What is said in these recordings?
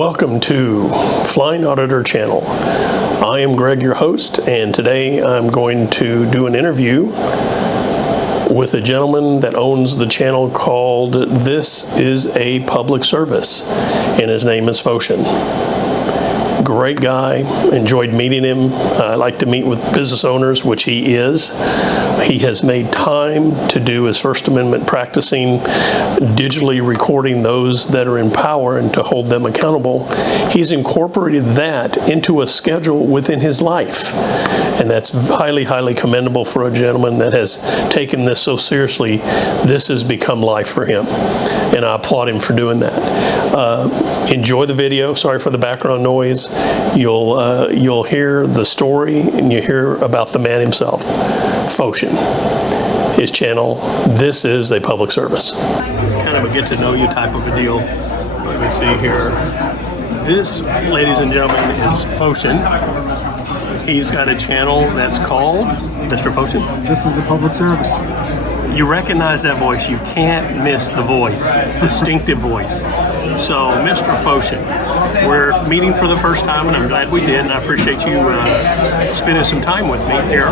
Welcome to Flying Auditor Channel. I am Greg, your host, and today I'm going to do an interview with a gentleman that owns the channel called This Is a Public Service, and his name is Phocion. Great guy, enjoyed meeting him. I like to meet with business owners, which he is. He has made time to do his First Amendment practicing, digitally recording those that are in power and to hold them accountable. He's incorporated that into a schedule within his life. And that's highly, highly commendable for a gentleman that has taken this so seriously. This has become life for him. And I applaud him for doing that. Enjoy the video. Sorry for the background noise. You'll hear the story and you hear about the man himself, Phocion. His channel, This Is a Public Service. It's kind of a get to know you type of a deal. Let me see here. This, ladies and gentlemen, is Phocion. He's got a channel that's called, Mr. Phocion? This Is a Public Service. You recognize that voice. You can't miss the voice, distinctive voice. So, Mr. Phocion, we're meeting for the first time, and I'm glad we did, and I appreciate you spending some time with me here.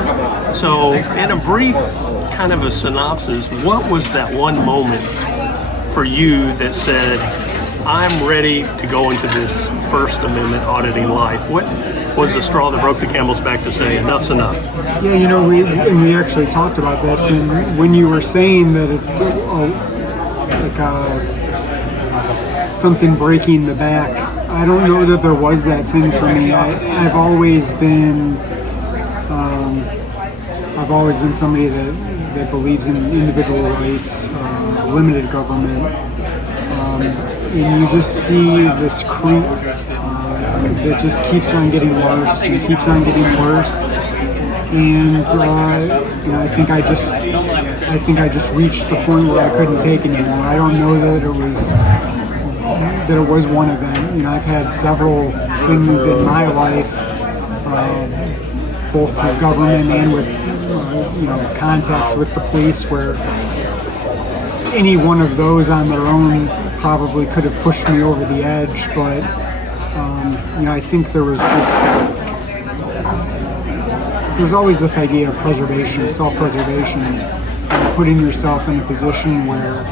So, in a brief kind of a synopsis, what was that one moment for you that said, I'm ready to go into this First Amendment auditing life? What was the straw that broke the camel's back to say, enough's enough? Yeah, you know, we actually talked about this, and when you were saying that it's something breaking the back, I don't know that there was that thing for me. I've always been somebody that believes in individual rights, limited government, and you just see this creep that just keeps on getting worse and keeps on getting worse. And I think I just reached the point where I couldn't take anymore. I don't know that it was one event. You know, I've had several things in my life, both through government and with contacts with the police, where any one of those on their own probably could have pushed me over the edge. But I think there's always this idea of preservation, self-preservation, and putting yourself in a position where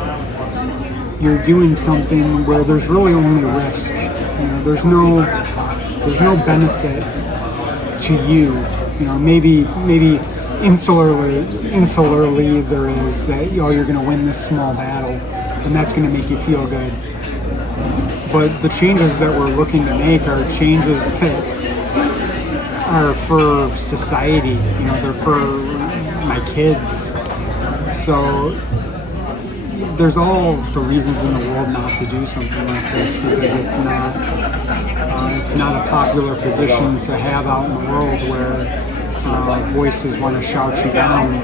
you're doing something where there's really only risk. There's no benefit to you. Maybe insularly there is that you're going to win this small battle, and that's going to make you feel good. But the changes that we're looking to make are changes that are for society. They're for my kids. So there's all the reasons in the world not to do something like this, because it's not a popular position to have out in the world where voices want to shout you down.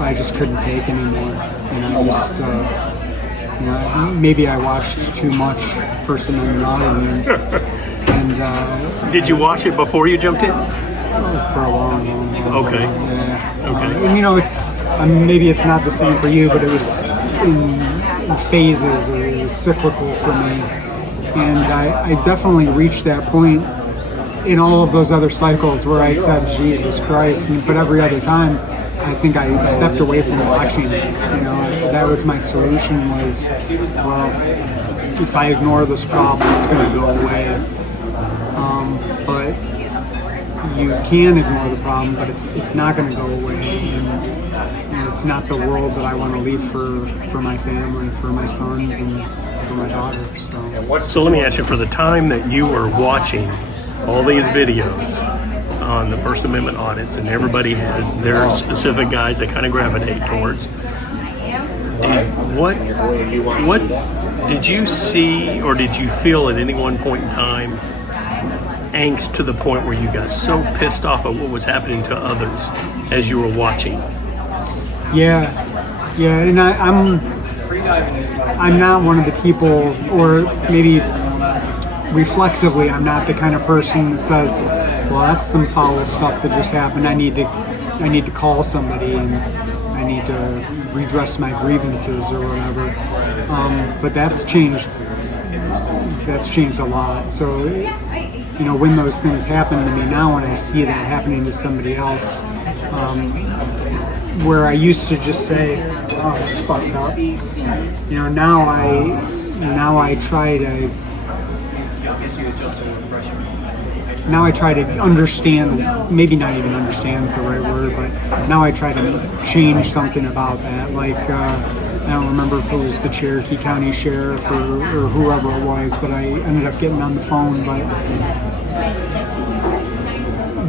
I just couldn't take anymore. Maybe I watched too much First Amendment Auditing. And did you watch it before you jumped in? For a long time. Okay. Yeah. Okay. And it's maybe it's not the same for you, but it was in phases, or it was cyclical for me. And I definitely reached that point in all of those other cycles where I said, Jesus Christ. But every other time, I think I stepped away from watching it. That was my solution, was, well, if I ignore this problem, it's going to go away. But you can ignore the problem, but it's not going to go away. And it's not the world that I want to leave for my family, for my sons, and for my daughter. So let me ask you, for the time that you were watching all these videos on the First Amendment audits, and everybody has their specific guys they kind of gravitate towards, what did you see, or did you feel at any one point in time angst to the point where you got so pissed off at what was happening to others as you were watching? Yeah, and I'm not one of the people, or maybe reflexively, I'm not the kind of person that says, well, that's some foul stuff that just happened. I need to call somebody, and I need to redress my grievances or whatever. But that's changed that's changed a lot. So, when those things happen to me now, and I see that happening to somebody else, where I used to just say, "Oh, that's fucked up," now I try to. Now I try to understand, maybe not even understand is the right word, but now I try to change something about that. Like, I don't remember if it was the Cherokee County Sheriff or whoever it was that I ended up getting on the phone, but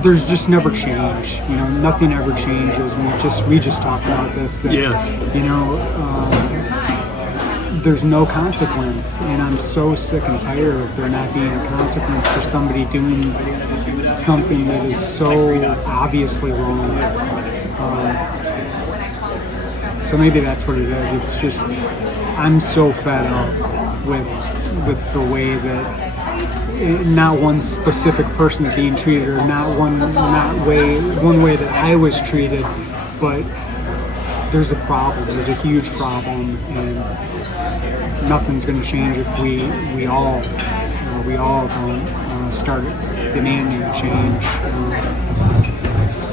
there's just never change. Nothing ever changes. We just talked about this. That, Yes. There's no consequence, and I'm so sick and tired of there not being a consequence for somebody doing something that is so obviously wrong. So maybe that's what it is. It's just I'm so fed up with the way that not one specific person is being treated, or not one way that I was treated, but there's a problem. There's a huge problem, and nothing's going to change if we all don't start demanding change.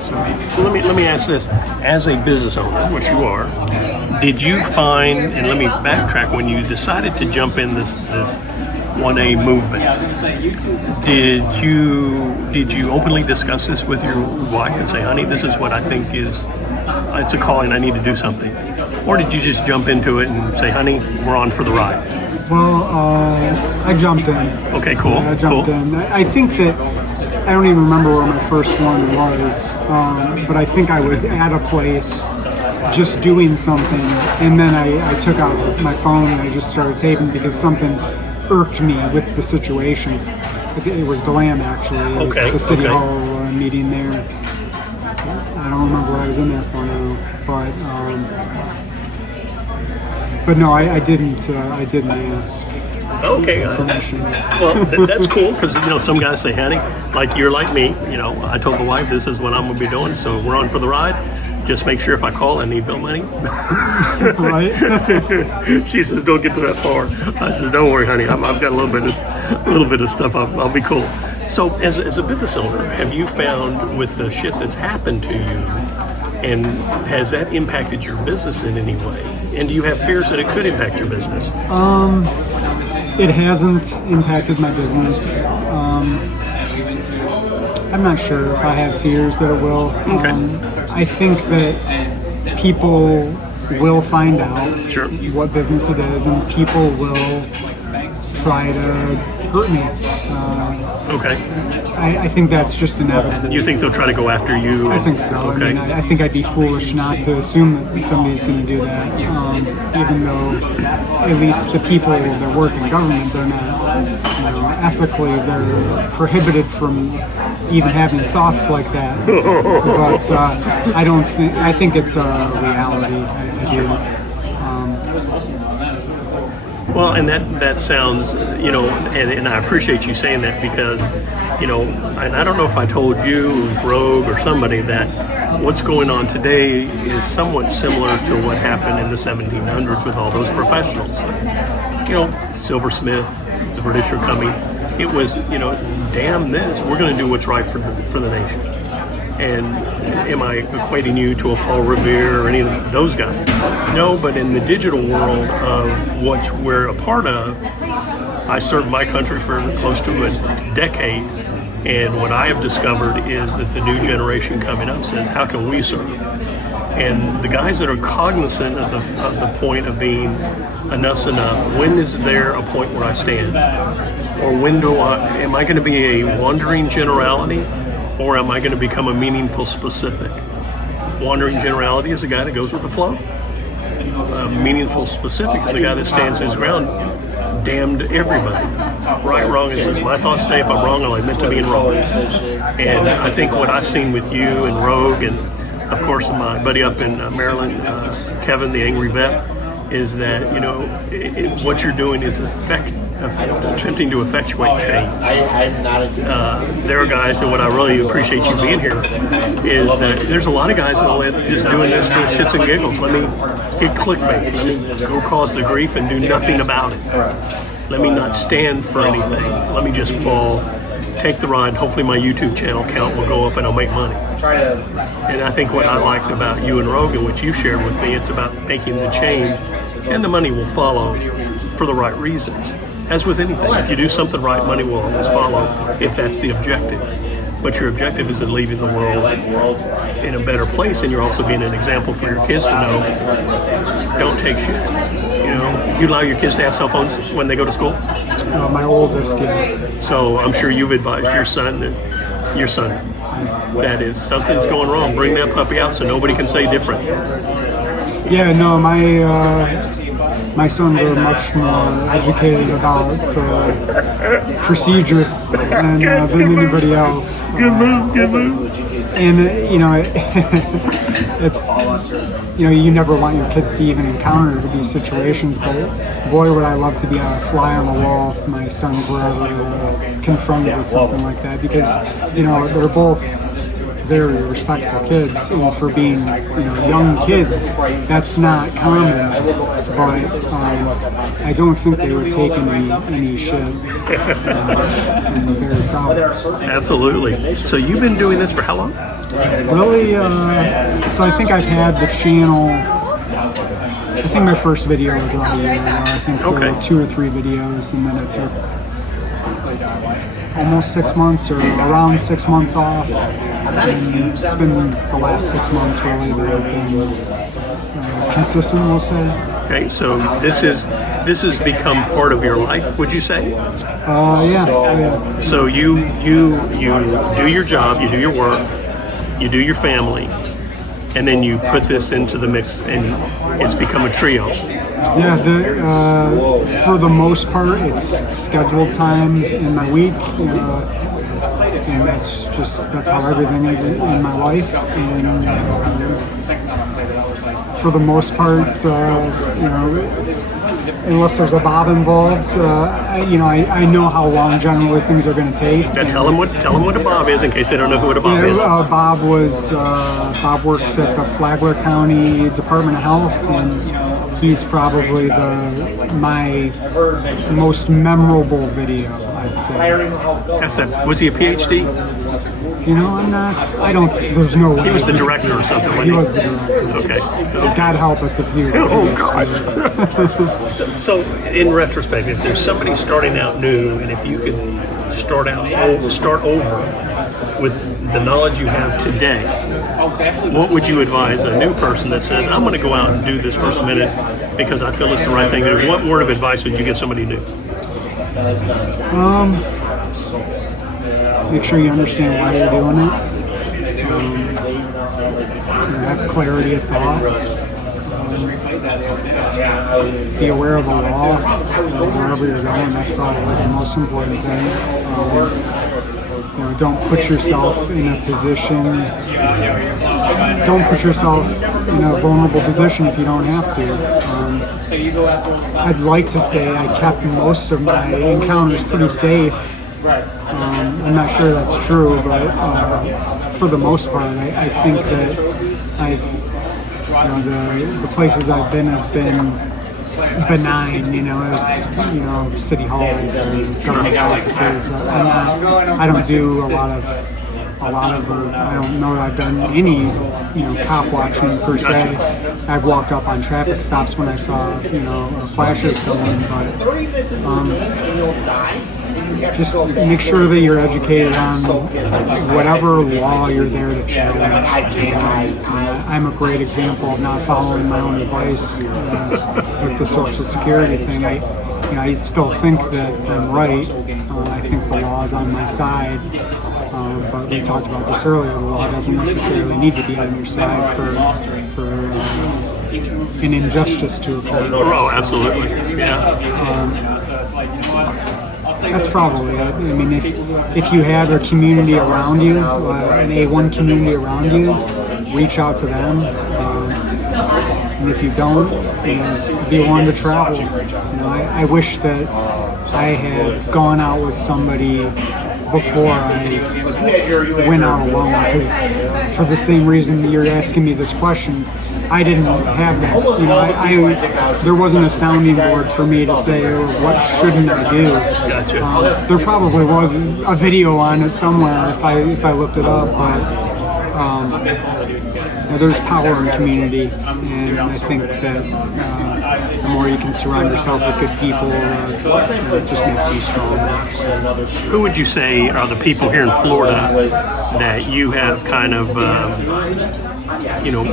So Let me ask this: as a business owner, which you are, did you find? And let me backtrack. When you decided to jump in this 1A movement, did you openly discuss this with your wife and say, "Honey, this is what I think is it's a calling. I need to do something," or did you just jump into it and say, "Honey, we're on for the ride"? Well, I jumped in. Okay, cool. I jumped in. I think that I don't even remember where my first one was, but I think I was at a place just doing something, and then I took out my phone and I just started taping because something irked me with the situation. It was DeLand, actually. It was the City Hall meeting there. I don't remember what I was in there for now, but no, I didn't ask. Okay. Permission. Well, that's cool because some guys say, "Honey, like you're like me. I told the wife this is what I'm gonna be doing, so we're on for the ride. Just make sure if I call, I need bill money." Right. She says, "Don't get to that far." I says, "Don't worry, honey. I've got a little bit of stuff. I'll be cool." So, as a business owner, have you found with the shit that's happened to you, and has that impacted your business in any way? And do you have fears that it could impact your business? It hasn't impacted my business. I'm not sure if I have fears that it will. Okay. I think that people will find out what business it is, and people will try to hurt me. Okay. I think that's just inevitable. You think they'll try to go after you? I think so. Okay. I mean, I think I'd be foolish not to assume that somebody's going to do that, even though at least the people that work in government, they're not, ethically, they're prohibited from even having thoughts like that. But I think it's a reality. I do. Well, and that sounds, and I appreciate you saying that because, and I don't know if I told you, Rogue, or somebody that what's going on today is somewhat similar to what happened in the 1700s with all those professionals. Silversmith, the British are coming. It was, damn this, we're going to do what's right for the nation. And am I equating you to a Paul Revere or any of those guys? No, but in the digital world of what we're a part of, I served my country for close to a decade, and what I have discovered is that the new generation coming up says, how can we serve? And the guys that are cognizant of the point of being enough's enough, when is there a point where I stand? Or when am I going to be a wandering generality? Or am I going to become a meaningful specific? Wandering generality is a guy that goes with the flow. Meaningful specific is a guy that stands his ground, damned everybody. Right, wrong, it says my thoughts today. If I'm wrong, I'll admit to being wrong. And I think what I've seen with you and Rogue, and of course my buddy up in Maryland, Kevin, the angry vet, is that what you're doing is attempting to effectuate change. There are guys, and what I really appreciate you being here is that there's a lot of guys that are just doing this for shits and giggles. Let me get clickbait. Let me go cause the grief and do nothing about it. Let me not stand for anything. Let me just fall, take the ride. Hopefully my YouTube channel count will go up and I'll make money. And I think what I liked about you and Rogan, which you shared with me, it's about making the change, and the money will follow for the right reasons. As with anything, if you do something right, money will always follow if that's the objective. But your objective is in leaving the world in a better place, and you're also being an example for your kids to know, don't take shit. You know, you allow your kids to have cell phones when they go to school? My oldest, yeah. So I'm sure you've advised your son that is, something's going wrong, bring that puppy out so nobody can say different. Yeah, no, my sons are much more educated about procedure than anybody else. Good move. And it's you never want your kids to even encounter these situations, but boy, would I love to be a fly on the wall if my sons were ever confronted with something like that, because they're both very respectful kids, and for being young kids, that's not common. But I don't think they would take any shit. I'm very proud. Absolutely. So you've been doing this for how long? Really? So I think I've had the channel. I think my first video was about a year ago. I think there were 2 or 3 videos, and then it took almost 6 months or around 6 months off. And it's been the last 6 months really that I've been consistent, we'll say. Okay, so this has become part of your life, would you say? Yeah. So you do your job, you do your work, you do your family, and then you put this into the mix, and it's become a trio. Yeah, for the most part, it's scheduled time in my week, and that's how everything is in my life. And for the most part, unless there's a Bob involved, I know how long generally things are going to take. Now tell them what a Bob is in case they don't know who a Bob is. Bob works at the Flagler County Department of Health, and he's probably my most memorable video, I'd say. Was he a PhD? There's no way. He was the director or something, wasn't he? He was the director. Okay. God help us if he was. Oh, God. So, in retrospect, if there's somebody starting out new, and if you could start over with the knowledge you have today, what would you advise a new person that says, I'm going to go out and do this for a minute because I feel it's the right thing to do? What word of advice would you give somebody new? Make sure you understand why you're doing it. Have clarity of thought. Be aware of the law wherever you're going. That's probably the most important thing. Don't put yourself in a position. Don't put yourself in a vulnerable position if you don't have to. I'd like to say I kept most of my encounters pretty safe. I'm not sure that's true, but for the most part, I think that the places I've been have been benign. It's city halls and government offices. I don't do a lot of. I don't know that I've done any, cop watching per se. I've walked up on traffic stops when I saw, flashers going, but just make sure that you're educated on whatever law you're there to challenge. I'm a great example of not following my own advice with the Social Security thing. I still think that I'm right. I think the law is on my side. But we talked about this earlier. The law doesn't necessarily need to be on your side for an injustice to occur. Oh, absolutely. Yeah. That's probably it. I mean, if you have a community around you, an A1 community around you, reach out to them. And if you don't, be willing to travel. I wish that I had gone out with somebody before I went out alone, because for the same reason you're asking me this question, I didn't have that. You know, there wasn't a sounding board for me to say, oh, what shouldn't I do? Gotcha. There probably was a video on it somewhere if I looked it up, but there's power in community, and I think that the more you can surround yourself with good people, it just makes you stronger. So. Who would you say are the people here in Florida that you have kind of,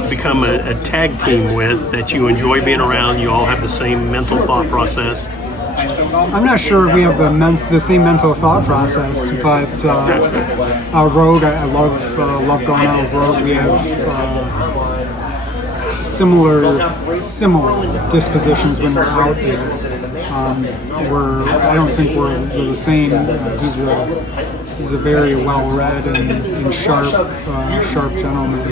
become a tag team with, that you enjoy being around? You all have the same mental thought process? I'm not sure if we have the same mental thought process, but Rogue, I love going out with Rogue. We have similar dispositions when we're out there. I don't think we're the same. He's a very well-read and sharp gentleman.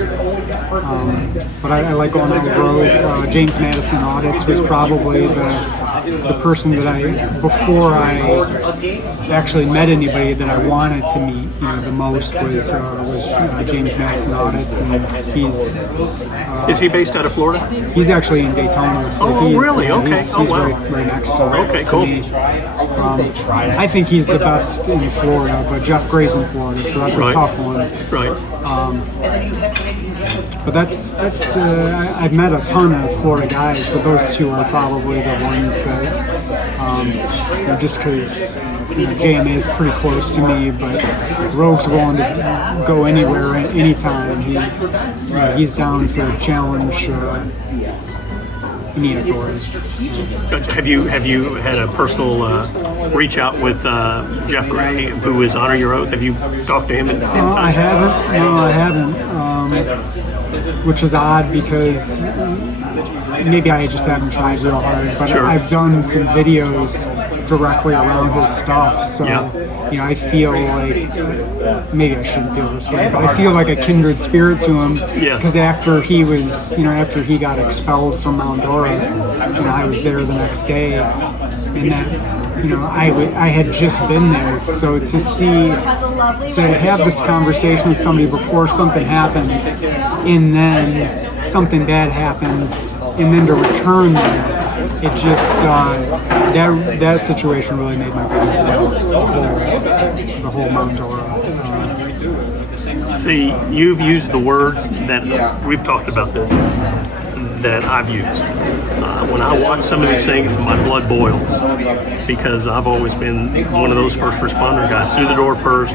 But I like going out with Rogue. James Madison Audits was probably the person that before I actually met anybody that I wanted to meet, the most was James Madison Audits, and he's. Is he based out of Florida? He's actually in Daytona. So really? Okay. He's wow. right next to me. Okay, cool. I think he's the best in Florida, but Jeff Gray's in Florida, so that's a tough one. Right. But that's I've met a ton of Florida guys, but those two are probably the ones that, just because JMA is pretty close to me, but Rogue's willing to go anywhere, anytime. He's down to challenge any authority. Have you had a personal reach out with Jeff Gray, who is Honor Your Oath? Have you talked to him? I haven't. No, I haven't. Which is odd, because maybe I just haven't tried real hard. But Sure. I've done some videos directly around his stuff, so I feel like, maybe I shouldn't feel this way, but I feel like a kindred spirit to him. Yes. Because after he got expelled from Mount Dora, I was there the next day, and that. I had just been there, so to have this conversation with somebody before something happens, and then something bad happens, and then to return there, it just that situation really made my blood boil. The whole Mount Dora. See, you've used the words that we've talked about this, that I've used. When I watch some of these things, my blood boils, because I've always been one of those first responder guys. Through the door first,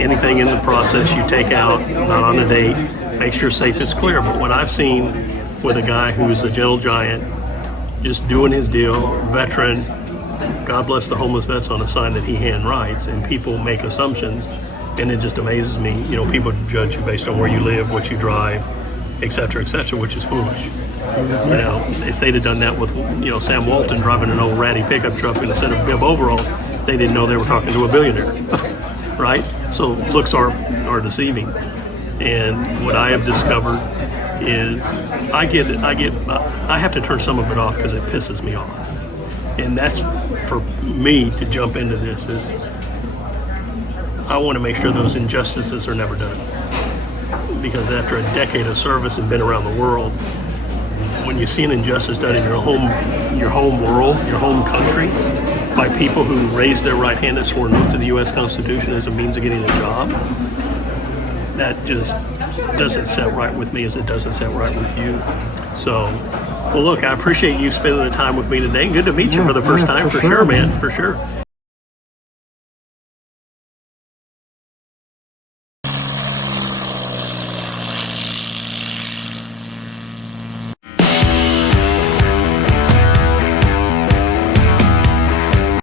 anything in the process you take out, not on the date, make sure safe is clear. But what I've seen with a guy who's a gentle giant, just doing his deal, veteran, God bless the homeless vets on a sign that he hand writes, and people make assumptions, and it just amazes me. People judge you based on where you live, what you drive, et cetera, which is foolish. If they'd have done that with, Sam Walton driving an old ratty pickup truck instead of bib overalls, they didn't know they were talking to a billionaire, right? So looks are deceiving. And what I have discovered is I have to turn some of it off because it pisses me off. And that's for me to jump into this is I want to make sure those injustices are never done. Because after a decade of service and been around the world, when you see an injustice done in your home world, your home country, by people who raised their right hand and swore oath to the U.S. Constitution as a means of getting a job, that just doesn't set right with me as it doesn't set right with you. So, well, look, I appreciate you spending the time with me today. Good to meet you for the first time, for sure, man, for sure.